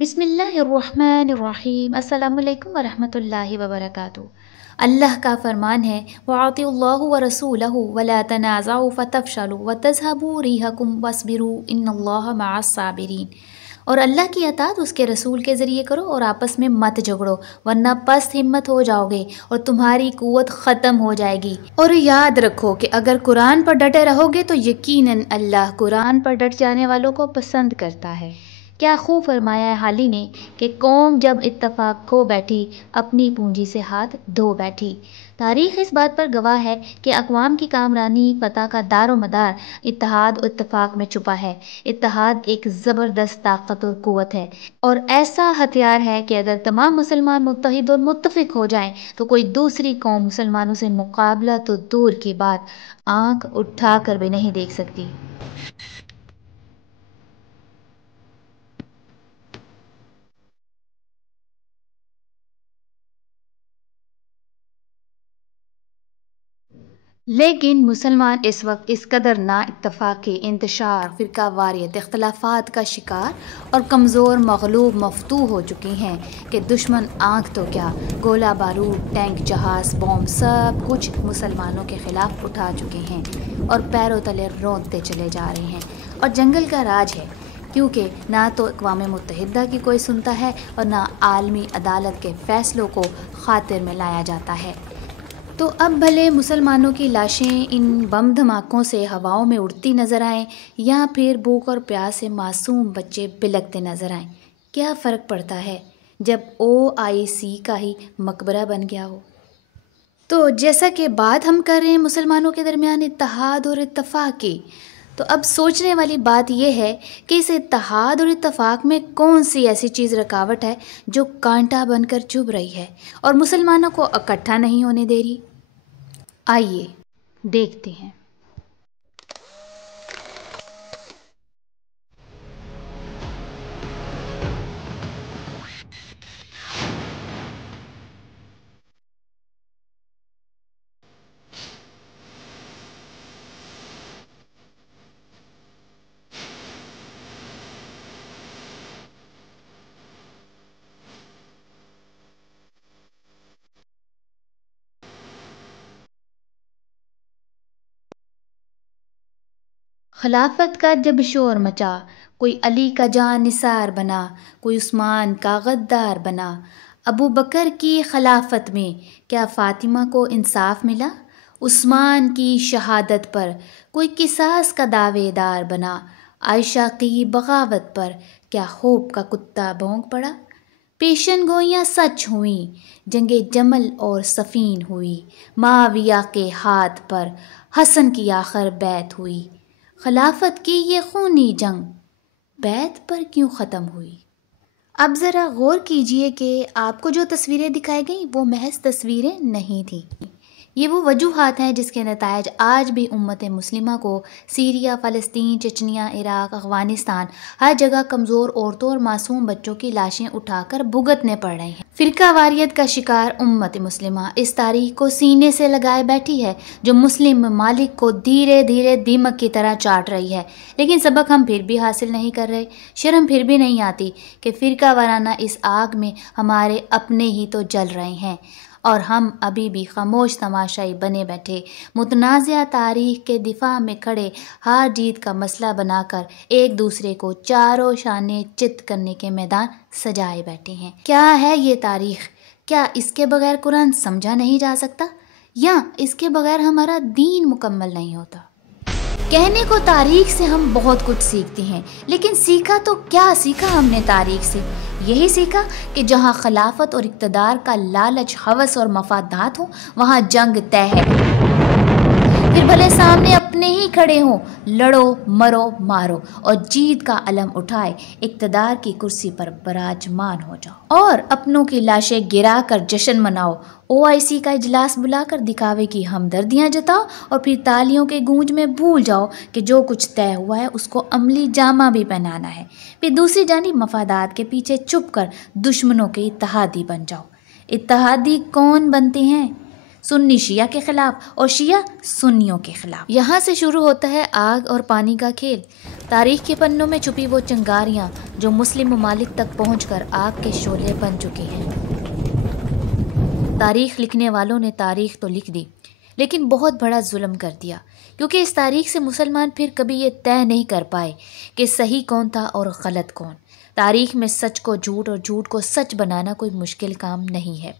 بسم اللہ الرحمن الرحیم السلام علیکم ورحمۃ اللہ وبرکاتہ۔ اللہ کا فرمان ہے وَأَطِيعُوا اللَّهَ وَرَسُولَهُ وَلَا تَنَازَعُوا فَتَفْشَلُوا وَتَذْهَبُوا رِيحَكُمْ وَاصْبِرُوا إِنَّ اللَّهَ مَعَ الصَّابِرِينَ۔ اور اللہ کی اطاعت اس کے رسول کے ذریعے کرو اور آپس میں مت جھگڑو ورنہ پست ہمت ہو جاؤ گے اور تمہاری قوت ختم ہو جائے گی۔ اور یاد رکھو کہ اگر قرآن پر ڈٹے رہو گے تو یقیناً اللہ قرآن پر ڈٹ جانے والوں کو پسند کرتا ہے۔ کیا خوب فرمایا ہے حالی نے کہ قوم جب اتفاق کھو بیٹھی اپنی پونجی سے ہاتھ دھو بیٹھی۔ تاریخ اس بات پر گواہ ہے کہ اقوام کی کامرانی فتح کا دار و مدار اتحاد و اتفاق میں چھپا ہے۔ اتحاد ایک زبردست طاقت اور قوت ہے اور ایسا ہتھیار ہے کہ اگر تمام مسلمان متحد اور متفق ہو جائیں تو کوئی دوسری قوم مسلمانوں سے مقابلہ تو دور کی بات آنکھ اٹھا کر بھی نہیں دیکھ سکتی۔ لیکن مسلمان اس وقت اس قدر نا اتفاقی، انتشار، فرقہ واریت، اختلافات کا شکار اور کمزور، مغلوب، مفتوح ہو چکی ہیں کہ دشمن آنکھ تو کیا، گولہ بارود، ٹینک، جہاز، بم سب کچھ مسلمانوں کے خلاف اٹھا چکے ہیں اور پیروں تلے روندتے چلے جا رہے ہیں۔ اور جنگل کا راج ہے، کیونکہ نہ تو اقوام متحدہ کی کوئی سنتا ہے اور نہ عالمی عدالت کے فیصلوں کو خاطر میں لایا جاتا ہے۔ تو اب بھلے مسلمانوں کی لاشیں ان بم دھماکوں سے ہواؤں میں اڑتی نظر آئیں یا پھر بھوک اور پیاس سے معصوم بچے بلکتے نظر آئیں، کیا فرق پڑتا ہے جب OIC کا ہی مقبرہ بن گیا ہو؟ تو جیسا کہ بات ہم کر رہے ہیں مسلمانوں کے درمیان اتحاد اور اتفاق کی، تو اب سوچنے والی بات یہ ہے کہ اس اتحاد اور اتفاق میں کون سی ایسی چیز رکاوٹ ہے جو کانٹا بن کر چبھ رہی ہے اور مسلمانوں کو اکٹھا نہیں ہونے دے رہی؟ آئیے دیکھتے ہیں۔ خلافت کا جب شور مچا، کوئی علی کا جاں نثار بنا، کوئی عثمان کا غدار بنا۔ ابو بکر کی خلافت میں کیا فاطمہ کو انصاف ملا؟ عثمان کی شہادت پر کوئی قصاص کا دعوے دار بنا؟ عائشہ کی بغاوت پر کیا خوب کا کتا بھونک پڑا؟ پیشن گوئیاں سچ ہوئیں، جنگ جمل اور صفین ہوئی، معاویہ کے ہاتھ پر حسن کی آخر بیعت ہوئی۔ خلافت کی یہ خونی جنگ بیعت پر کیوں ختم ہوئی؟ اب ذرا غور کیجئے کہ آپ کو جو تصویریں دکھائی گئیں وہ محض تصویریں نہیں تھیں، یہ وہ وجوہات ہیں جس کے نتائج آج بھی امت مسلمہ کو سیریا، فلسطین، چچنیا، عراق، افغانستان، ہر جگہ کمزور عورتوں اور معصوم بچوں کی لاشیں اٹھا کر بھگتنے پڑ رہے ہیں۔ فرقہ واریت کا شکار امت مسلمہ اس تاریخ کو سینے سے لگائے بیٹھی ہے جو مسلم ممالک کو دھیرے دھیرے دیمک کی طرح چاٹ رہی ہے، لیکن سبق ہم پھر بھی حاصل نہیں کر رہے۔ شرم پھر بھی نہیں آتی کہ فرقہ وارانہ اس آگ میں ہمارے اپنے ہی تو جل رہے ہیں اور ہم ابھی بھی خاموش تماشائی بنے بیٹھے متنازع تاریخ کے دفاع میں کھڑے ہار جیت کا مسئلہ بنا کر ایک دوسرے کو چاروں شانے چت کرنے کے میدان سجائے بیٹھے ہیں۔ کیا ہے یہ تاریخ؟ کیا اس کے بغیر قرآن سمجھا نہیں جا سکتا یا اس کے بغیر ہمارا دین مکمل نہیں ہوتا؟ کہنے کو تاریخ سے ہم بہت کچھ سیکھتے ہیں، لیکن سیکھا تو کیا سیکھا ہم نے تاریخ سے؟ یہی سیکھا کہ جہاں خلافت اور اقتدار کا لالچ، ہوس اور مفادات ہوں وہاں جنگ طے ہے، پھر بھلے سامنے اپنے ہی کھڑے ہوں، لڑو مرو مارو اور جیت کا علم اٹھائے اقتدار کی کرسی پر براجمان ہو جاؤ اور اپنوں کی لاشیں گرا کر جشن مناؤ، OIC کا اجلاس بلا کر دکھاوے کی ہمدردیاں جتاؤ اور پھر تالیوں کے گونج میں بھول جاؤ کہ جو کچھ طے ہوا ہے اس کو عملی جامہ بھی پہنانا ہے، پھر دوسری جانب مفادات کے پیچھے چھپ کر دشمنوں کے اتحادی بن جاؤ۔ اتحادی کون بنتے ہیں؟ سنی شیعہ کے خلاف اور شیعہ سنیوں کے خلاف۔ یہاں سے شروع ہوتا ہے آگ اور پانی کا کھیل۔ تاریخ کے پنوں میں چھپی وہ چنگاریاں جو مسلم ممالک تک پہنچ کر آگ کے شعلے بن چکی ہیں۔ تاریخ لکھنے والوں نے تاریخ تو لکھ دی، لیکن بہت بڑا ظلم کر دیا، کیونکہ اس تاریخ سے مسلمان پھر کبھی یہ طے نہیں کر پائے کہ صحیح کون تھا اور غلط کون۔ تاریخ میں سچ کو جھوٹ اور جھوٹ کو سچ بنانا کوئی مشکل کام نہیں ہے،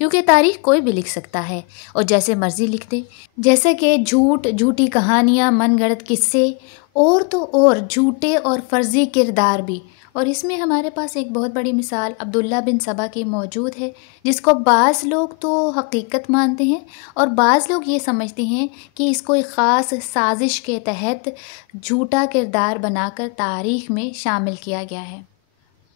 کیونکہ تاریخ کوئی بھی لکھ سکتا ہے اور جیسے مرضی لکھ دے، جیسے کہ جھوٹ، جھوٹی کہانیاں، من گھڑت قصے اور تو اور جھوٹے اور فرضی کردار بھی۔ اور اس میں ہمارے پاس ایک بہت بڑی مثال عبداللہ بن سبا کی موجود ہے، جس کو بعض لوگ تو حقیقت مانتے ہیں اور بعض لوگ یہ سمجھتے ہیں کہ اس کو ایک خاص سازش کے تحت جھوٹا کردار بنا کر تاریخ میں شامل کیا گیا ہے۔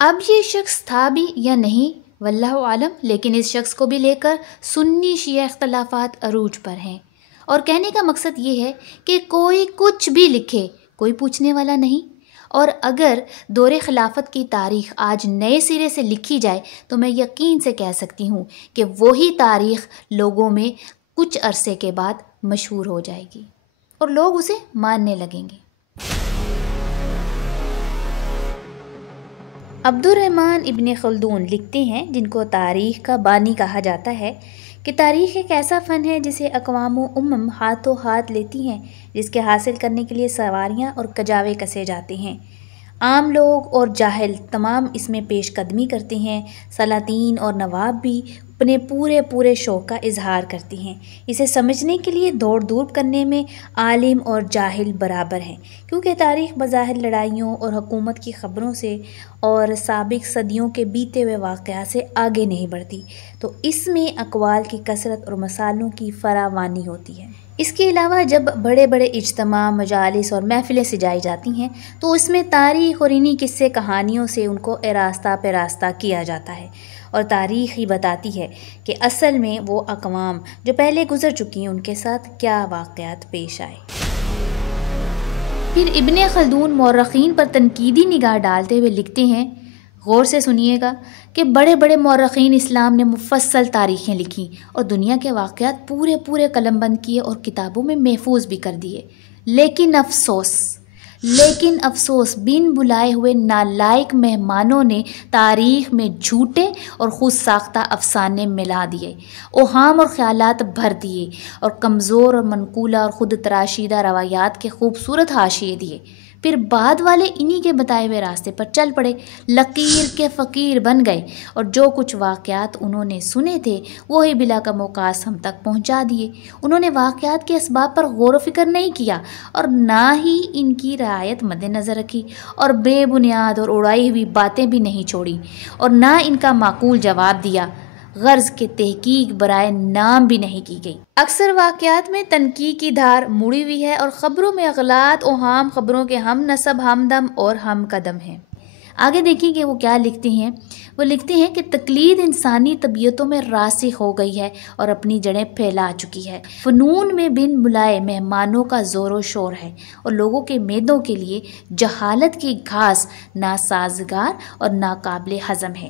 اب یہ شخص تھا بھی یا نہیں واللہ عالم، لیکن اس شخص کو بھی لے کر سنی شیعہ اختلافات عروج پر ہیں۔ اور کہنے کا مقصد یہ ہے کہ کوئی کچھ بھی لکھے، کوئی پوچھنے والا نہیں۔ اور اگر دور خلافت کی تاریخ آج نئے سرے سے لکھی جائے تو میں یقین سے کہہ سکتی ہوں کہ وہی تاریخ لوگوں میں کچھ عرصے کے بعد مشہور ہو جائے گی اور لوگ اسے ماننے لگیں گے۔ عبد الرحمن ابن خلدون لکھتے ہیں، جن کو تاریخ کا بانی کہا جاتا ہے، کہ تاریخ ایک ایسا فن ہے جسے اقوام و امم ہاتھوں ہاتھ لیتی ہیں، جس کے حاصل کرنے کے لیے سواریاں اور کجاوے کسے جاتے ہیں۔ عام لوگ اور جاہل تمام اس میں پیش قدمی کرتے ہیں، سلاطین اور نواب بھی اپنے پورے شوق کا اظہار کرتے ہیں۔ اسے سمجھنے کے لیے دوڑ دھوپ کرنے میں عالم اور جاہل برابر ہیں، کیونکہ تاریخ بظاہر لڑائیوں اور حکومت کی خبروں سے اور سابق صدیوں کے بیتے ہوئے واقعات سے آگے نہیں بڑھتی، تو اس میں اقوال کی کثرت اور مسائلوں کی فراوانی ہوتی ہے۔ اس کے علاوہ جب بڑے بڑے اجتماع، مجالس اور محفلیں سجائی جاتی ہیں تو اس میں تاریخ اور انہی قصے کہانیوں سے ان کو آراستہ پیراستہ کیا جاتا ہے، اور تاریخ ہی بتاتی ہے کہ اصل میں وہ اقوام جو پہلے گزر چکی ہیں ان کے ساتھ کیا واقعات پیش آئے۔ پھر ابن خلدون مورخین پر تنقیدی نگاہ ڈالتے ہوئے لکھتے ہیں، غور سے سنیے گا، کہ بڑے بڑے مورخین اسلام نے مفصل تاریخیں لکھیں اور دنیا کے واقعات پورے قلم بند کیے اور کتابوں میں محفوظ بھی کر دیے، لیکن افسوس بن بلائے ہوئے نالائق مہمانوں نے تاریخ میں جھوٹے اور خود ساختہ افسانے ملا دیے، اوہام اور خیالات بھر دیے اور کمزور اور منقولہ اور خود تراشیدہ روایات کے خوبصورت حاشیے دیے۔ پھر بعد والے انہی کے بتائے ہوئے راستے پر چل پڑے، لکیر کے فقیر بن گئے اور جو کچھ واقعات انہوں نے سنے تھے وہی بلا کم اوقات ہم تک پہنچا دیے۔ انہوں نے واقعات کے اسباب پر غور و فکر نہیں کیا اور نہ ہی ان کی رعایت مد نظر رکھی، اور بے بنیاد اور اڑائی ہوئی باتیں بھی نہیں چھوڑی اور نہ ان کا معقول جواب دیا، غرض کے تحقیق برائے نام بھی نہیں کی گئی۔ اکثر واقعات میں تنقیح کی دھار مڑی ہوئی ہے اور خبروں میں اغلاط، اوہام، خبروں کے ہم نسب، ہم دم اور ہم قدم ہیں۔ آگے دیکھیں کہ وہ کیا لکھتے ہیں۔ وہ لکھتے ہیں کہ تقلید انسانی طبیعتوں میں راسخ ہو گئی ہے اور اپنی جڑیں پھیلا چکی ہے۔ فنون میں بن بلائے مہمانوں کا زور و شور ہے اور لوگوں کے معدوں کے لیے جہالت کی گھاس ناسازگار اور ناقابل ہضم ہے،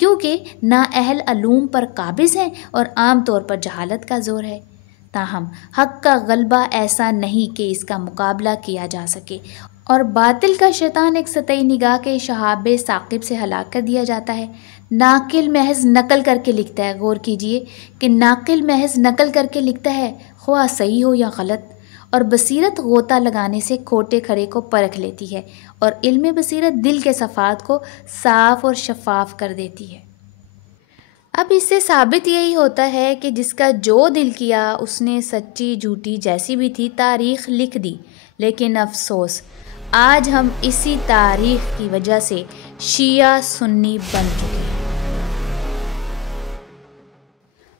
کیونکہ نا اہل علوم پر قابض ہیں اور عام طور پر جہالت کا زور ہے۔ تاہم حق کا غلبہ ایسا نہیں کہ اس کا مقابلہ کیا جا سکے، اور باطل کا شیطان ایک سطحی نگاہ کے شہاب ثاقب سے ہلاک کر دیا جاتا ہے۔ ناقل محض نقل کر کے لکھتا ہے، غور کیجئے کہ ناقل محض نقل کر کے لکھتا ہے، خواہ صحیح ہو یا غلط، اور بصیرت غوطہ لگانے سے کھوٹے کھڑے کو پرکھ لیتی ہے، اور علم بصیرت دل کے صفات کو صاف اور شفاف کر دیتی ہے۔ اب اس سے ثابت یہی ہوتا ہے کہ جس کا جو دل کیا اس نے سچی جھوٹی جیسی بھی تھی تاریخ لکھ دی، لیکن افسوس آج ہم اسی تاریخ کی وجہ سے شیعہ سنی بن چکے ہیں۔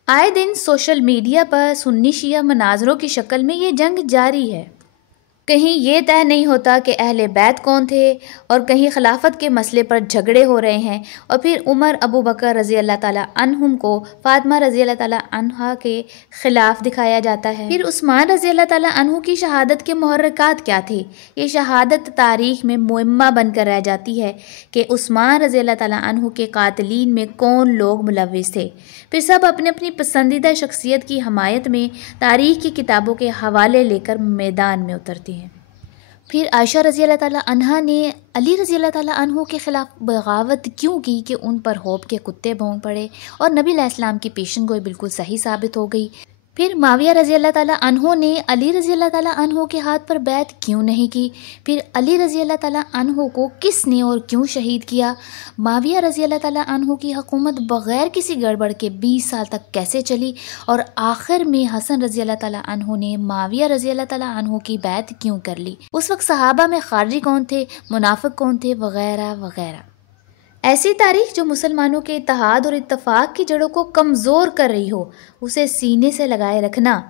آئے دن سوشل میڈیا پر سنی شیعہ مناظروں کی شکل میں یہ جنگ جاری ہے۔ کہیں یہ طے نہیں ہوتا کہ اہل بیت کون تھے، اور کہیں خلافت کے مسئلے پر جھگڑے ہو رہے ہیں، اور پھر عمر ابو بکر رضی اللہ تعالیٰ عنہم کو فاطمہ رضی اللہ تعالیٰ عنہا کے خلاف دکھایا جاتا ہے۔ پھر عثمان رضی اللہ تعالیٰ عنہ کی شہادت کے محرکات کیا تھے؟ یہ شہادت تاریخ میں معمہ بن کر رہ جاتی ہے کہ عثمان رضی اللہ تعالیٰ عنہ کے قاتلین میں کون لوگ ملوث تھے۔ پھر سب اپنے اپنی پسندیدہ شخصیت کی حمایت میں تاریخ کی کتابوں کے حوالے لے کر میدان میں اترتی ہیں۔ پھر عائشہ رضی اللہ تعالیٰ عنہا نے علی رضی اللہ تعالیٰ عنہ کے خلاف بغاوت کیوں کی کہ ان پر خوف کے کتے بھونک پڑے، اور نبی علیہ السلام کی پیشن گوئی بالکل صحیح ثابت ہو گئی۔ پھر معاویہ رضی اللہ تعالیٰ عنہ نے علی رضی اللہ تعالیٰ عنہ کے ہاتھ پر بیعت کیوں نہیں کی؟ پھر علی رضی اللہ تعالیٰ عنہ کو کس نے اور کیوں شہید کیا؟ معاویہ رضی اللہ تعالیٰ عنہ کی حکومت بغیر کسی گڑبڑ کے 20 سال تک کیسے چلی؟ اور آخر میں حسن رضی اللہ تعالیٰ عنہ نے معاویہ رضی اللہ تعالیٰ عنہ کی بیعت کیوں کر لی؟ اس وقت صحابہ میں خارجی کون تھے، منافق کون تھے، وغیرہ وغیرہ۔ ایسی تاریخ جو مسلمانوں کے اتحاد اور اتفاق کی جڑوں کو کمزور کر رہی ہو، اسے سینے سے لگائے رکھنا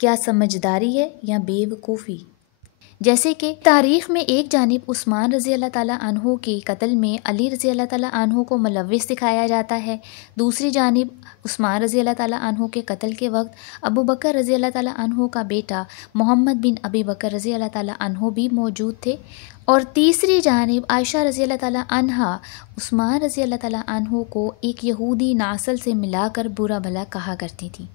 کیا سمجھداری ہے یا بے وقوفی؟ جیسے کہ تاریخ میں ایک جانب عثمان رضی اللہ تعالیٰ عنہ کے قتل میں علی رضی اللہ تعالیٰ عنہ کو ملوث دکھایا جاتا ہے، دوسری جانب عثمان رضی اللہ تعالیٰ عنہ کے قتل کے وقت ابو بکر رضی اللہ تعالیٰ عنہ کا بیٹا محمد بن ابی بکر رضی اللہ تعالیٰ عنہ بھی موجود تھے، اور تیسری جانب عائشہ رضی اللہ تعالیٰ عنہا عثمان رضی اللہ تعالیٰ عنہ کو ایک یہودی نسل سے ملا کر برا بھلا کہا کرتی تھیں۔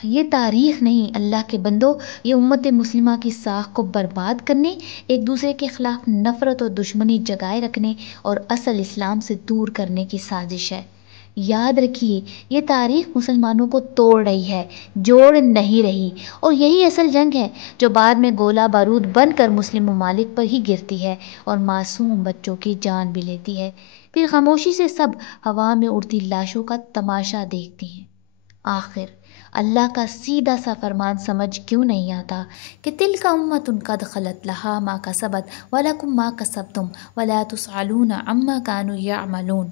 یہ تاریخ نہیں اللہ کے بندو، یہ امت مسلمہ کی ساکھ کو برباد کرنے، ایک دوسرے کے خلاف نفرت اور دشمنی جگائے رکھنے اور اصل اسلام سے دور کرنے کی سازش ہے۔ یاد رکھیے، یہ تاریخ مسلمانوں کو توڑ رہی ہے، جوڑ نہیں رہی، اور یہی اصل جنگ ہے جو بعد میں گولہ بارود بن کر مسلم ممالک پر ہی گرتی ہے اور معصوم بچوں کی جان بھی لیتی ہے۔ پھر خاموشی سے سب ہوا میں اڑتی لاشوں کا تماشا دیکھتی ہیں۔ آخر اللہ کا سیدھا سا فرمان سمجھ کیوں نہیں آتا کہ تلک امۃ قد خلت لہا ما کسبت ولکم ما کسبتم ولا تسألون عما کانوا یعملون۔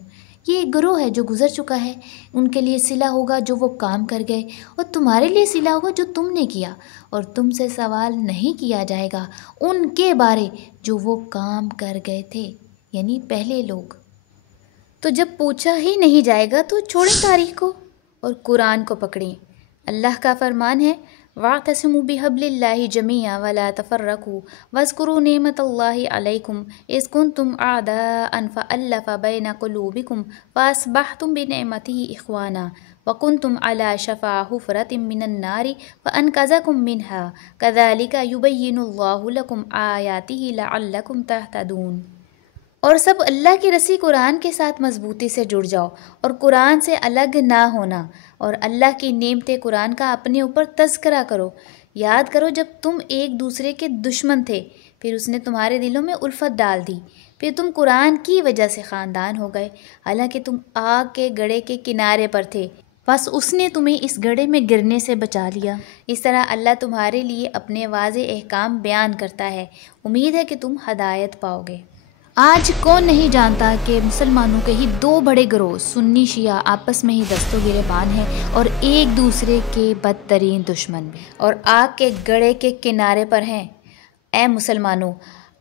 یہ ایک گروہ ہے جو گزر چکا ہے، ان کے لیے صلہ ہوگا جو وہ کام کر گئے، اور تمہارے لیے صلہ ہوگا جو تم نے کیا، اور تم سے سوال نہیں کیا جائے گا ان کے بارے جو وہ کام کر گئے تھے، یعنی پہلے لوگ۔ تو جب پوچھا ہی نہیں جائے گا تو چھوڑیں تاریخ کو اور قرآن کو پکڑیں۔ اللہ کا فرمان ہے وَاعْتَصِمُوا بِحَبْلِ اللَّهِ جَمِيعًا وَلَا تَفَرَّقُوا وَاذْكُرُوا نِعْمَةَ اللَّهِ عَلَيْكُمْ إِذْ كُنْتُمْ أَعْدَاءً فَأَلَّفَ بَيْنَ قُلُوبِكُمْ فَأَصْبَحْتُمْ بِنِعْمَتِهِ إِخْوَانًا وَكُنْتُمْ عَلَى شَفَا حُفْرَةٍ مِّنَ النَّارِ فَأَنْقَذَكُم مِّنْهَا كَذَلِكَ يُبَيِّنُ اللَّهُ لَكُمْ آيَاتِهِ لَعَلَّكُمْ تَهْتَدُونَ۔ اور سب اللہ کی رسی قرآن کے ساتھ مضبوطی سے جڑ جاؤ اور قرآن سے الگ نہ ہونا، اور اللہ کی نعمت قرآن کا اپنے اوپر تذکرہ کرو۔ یاد کرو جب تم ایک دوسرے کے دشمن تھے، پھر اس نے تمہارے دلوں میں الفت ڈال دی، پھر تم قرآن کی وجہ سے خاندان ہو گئے، حالانکہ تم آگ کے گڑھے کے کنارے پر تھے، بس اس نے تمہیں اس گڑھے میں گرنے سے بچا لیا۔ اس طرح اللہ تمہارے لیے اپنے واضح احکام بیان کرتا ہے، امید ہے کہ تم ہدایت پاؤ گے۔ آج کون نہیں جانتا کہ مسلمانوں کے ہی دو بڑے گروہ سنی شیعہ آپس میں ہی دست و گریبان ہیں اور ایک دوسرے کے بدترین دشمن بھی، اور آگ کے گڑھے کے کنارے پر ہیں۔ اے مسلمانوں،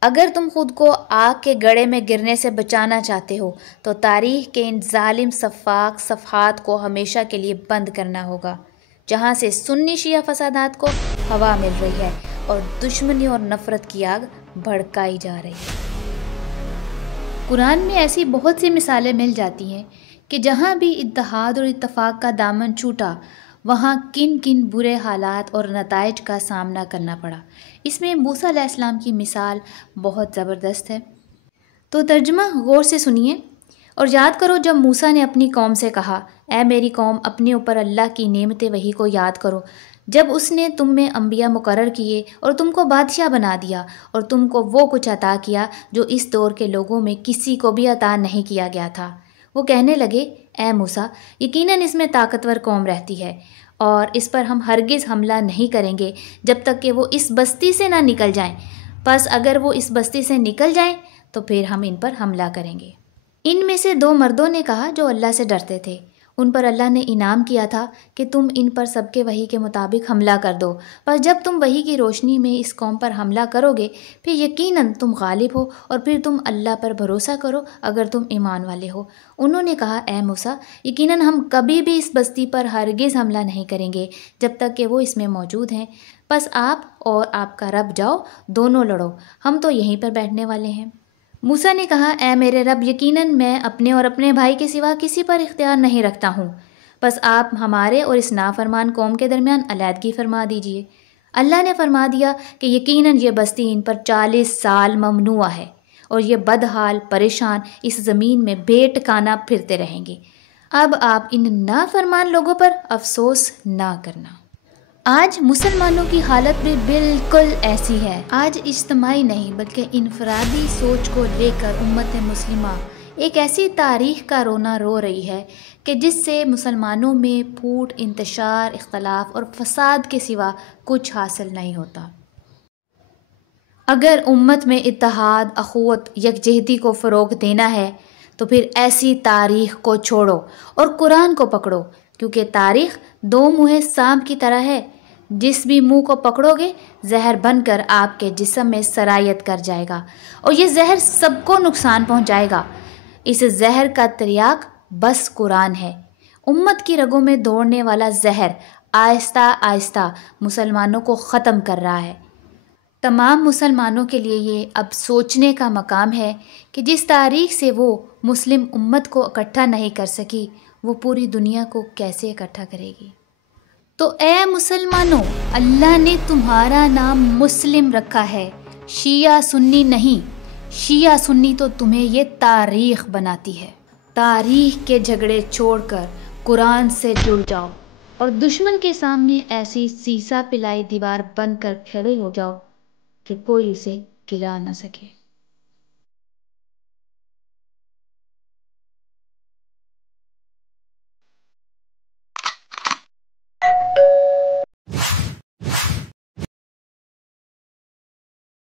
اگر تم خود کو آگ کے گڑھے میں گرنے سے بچانا چاہتے ہو تو تاریخ کے ان ظالم سفاک صفحات کو ہمیشہ کے لیے بند کرنا ہوگا، جہاں سے سنی شیعہ فسادات کو ہوا مل رہی ہے اور دشمنی اور نفرت کی آگ بھڑکائی جا رہی ہے۔ قرآن میں ایسی بہت سی مثالیں مل جاتی ہیں کہ جہاں بھی اتحاد اور اتفاق کا دامن چھوٹا، وہاں کن کن برے حالات اور نتائج کا سامنا کرنا پڑا۔ اس میں موسیٰ علیہ السلام کی مثال بہت زبردست ہے۔ تو ترجمہ غور سے سنیے اور یاد کرو جب موسیٰ نے اپنی قوم سے کہا، اے میری قوم، اپنے اوپر اللہ کی نعمت وحی کو یاد کرو، جب اس نے تم میں انبیاء مقرر کیے اور تم کو بادشاہ بنا دیا اور تم کو وہ کچھ عطا کیا جو اس دور کے لوگوں میں کسی کو بھی عطا نہیں کیا گیا تھا۔ وہ کہنے لگے، اے موسیٰ، یقیناً اس میں طاقتور قوم رہتی ہے اور اس پر ہم ہرگز حملہ نہیں کریں گے جب تک کہ وہ اس بستی سے نہ نکل جائیں، پس اگر وہ اس بستی سے نکل جائیں تو پھر ہم ان پر حملہ کریں گے۔ ان میں سے دو مردوں نے کہا جو اللہ سے ڈرتے تھے، ان پر اللہ نے انعام کیا تھا کہ تم ان پر سب کے وحی کے مطابق حملہ کر دو، پر جب تم وحی کی روشنی میں اس قوم پر حملہ کرو گے پھر یقیناً تم غالب ہو، اور پھر تم اللہ پر بھروسہ کرو اگر تم ایمان والے ہو۔ انہوں نے کہا اے موسیٰ، یقیناً ہم کبھی بھی اس بستی پر ہرگز حملہ نہیں کریں گے جب تک کہ وہ اس میں موجود ہیں، بس آپ اور آپ کا رب جاؤ، دونوں لڑو، ہم تو یہیں پر بیٹھنے والے ہیں۔ موسیٰ نے کہا اے میرے رب، یقیناً میں اپنے اور اپنے بھائی کے سوا کسی پر اختیار نہیں رکھتا ہوں، بس آپ ہمارے اور اس نافرمان قوم کے درمیان علیحدگی فرما دیجیے۔ اللہ نے فرما دیا کہ یقیناً یہ بستی ان پر 40 سال ممنوع ہے، اور یہ بدحال پریشان اس زمین میں بے ٹھکانہ پھرتے رہیں گے۔ اب آپ ان نافرمان لوگوں پر افسوس نہ کرنا۔ آج مسلمانوں کی حالت بھی بالکل ایسی ہے۔ آج اجتماعی نہیں بلکہ انفرادی سوچ کو لے کر امت مسلمہ ایک ایسی تاریخ کا رونا رو رہی ہے کہ جس سے مسلمانوں میں پھوٹ، انتشار، اختلاف اور فساد کے سوا کچھ حاصل نہیں ہوتا۔ اگر امت میں اتحاد، اخوت، یکجہتی کو فروغ دینا ہے تو پھر ایسی تاریخ کو چھوڑو اور قرآن کو پکڑو، کیونکہ تاریخ دو منہے سانپ کی طرح ہے، جس بھی منہ کو پکڑو گے زہر بن کر آپ کے جسم میں سرایت کر جائے گا، اور یہ زہر سب کو نقصان پہنچائے گا۔ اس زہر کا تریاق بس قرآن ہے۔ امت کی رگوں میں دوڑنے والا زہر آہستہ آہستہ مسلمانوں کو ختم کر رہا ہے۔ تمام مسلمانوں کے لیے یہ اب سوچنے کا مقام ہے کہ جس تاریخ سے وہ مسلم امت کو اکٹھا نہیں کر سکی، وہ پوری دنیا کو کیسے اکٹھا کرے گی۔ تو اے مسلمانوں، اللہ نے تمہارا نام مسلم رکھا ہے، شیعہ سنی نہیں۔ شیعہ سنی تو تمہیں یہ تاریخ بناتی ہے۔ تاریخ کے جھگڑے چھوڑ کر قرآن سے جڑ جاؤ اور دشمن کے سامنے ایسی سیسا پلائی دیوار بن کر کھڑے ہو جاؤ کہ کوئی اسے گرا نہ سکے۔